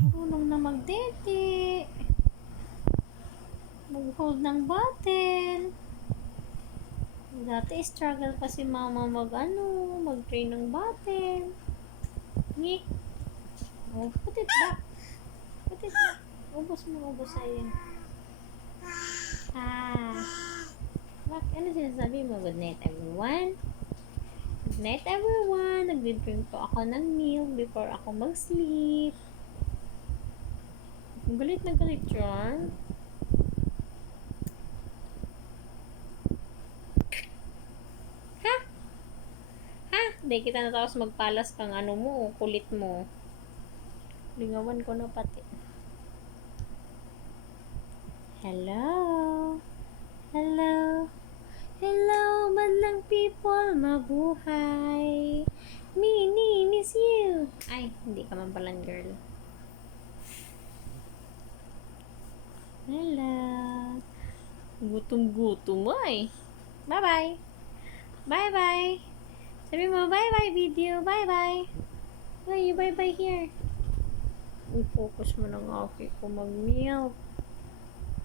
Marunong na magdete. Mag-hold ng bottle. Dati struggle pa si mama mag-train ng bottle. Ngik. Oh, put it back. Put it back. Ubos mo, ubos sa'yo. Bak, ano sinasabi mo? Good night, everyone. Good night, everyone. Nag-drink po ako ng milk before ako mag-sleep. Galit na galit yun. Ha? Ha? Hindi kita natapos magpalas kang ano mo, kulit mo. Lingawan ko na pati. Hello? Hello? Hello, madlang people, mabuhay. Mini, miss you. Ay, hindi ka man palang girl. Hello. Gutom-gutom ay. Bye-bye. Bye-bye. Sabi mo, bye-bye video. Bye-bye. Why you bye-bye here? I-focus mo na nga ako mag-milk.